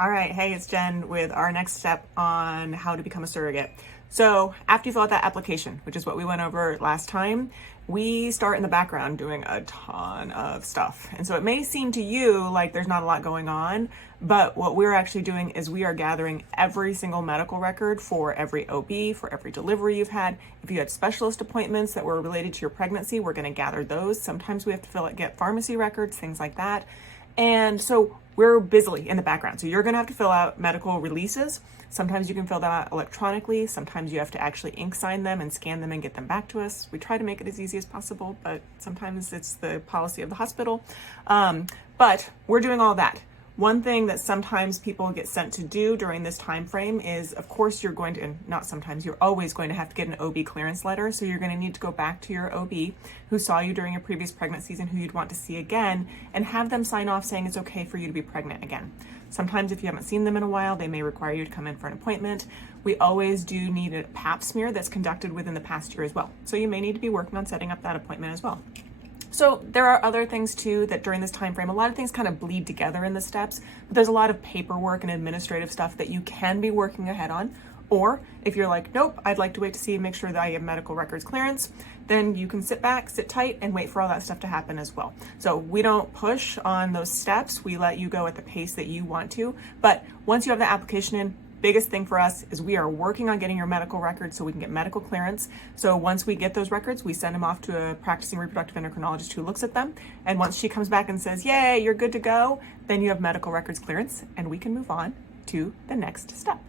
All right, hey, it's Jen with our next step on how to become a surrogate. So after you fill out that application, which is what we went over last time, we start in the background doing a ton of stuff. And so it may seem to you like there's not a lot going on, but what we're actually doing is we are gathering every single medical record for every OB, for every delivery you've had. If you had specialist appointments that were related to your pregnancy, we're gonna gather those. Sometimes we have to get pharmacy records, things like that. And so we're busily in the background. So you're gonna have to fill out medical releases. Sometimes you can fill them out electronically. Sometimes you have to actually ink sign them and scan them and get them back to us. We try to make it as easy as possible, but sometimes it's the policy of the hospital. But we're doing all that. One thing that sometimes people get sent to do during this time frame is, of course, you're going to, and not sometimes, you're always going to have to get an OB clearance letter. So you're going to need to go back to your OB who saw you during your previous pregnancies and who you'd want to see again and have them sign off saying it's okay for you to be pregnant again. Sometimes if you haven't seen them in a while, they may require you to come in for an appointment. We always do need a pap smear that's conducted within the past year as well. So you may need to be working on setting up that appointment as well. So there are other things too that during this time frame, a lot of things kind of bleed together in the steps, but there's a lot of paperwork and administrative stuff that you can be working ahead on. Or if you're like, nope, I'd like to wait to see and make sure that I have medical records clearance, then you can sit back, sit tight, and wait for all that stuff to happen as well. So we don't push on those steps. We let you go at the pace that you want to. But once you have the application in, biggest thing for us is we are working on getting your medical records so we can get medical clearance. So once we get those records, we send them off to a practicing reproductive endocrinologist who looks at them. And once she comes back and says, yay, you're good to go, then you have medical records clearance and we can move on to the next step.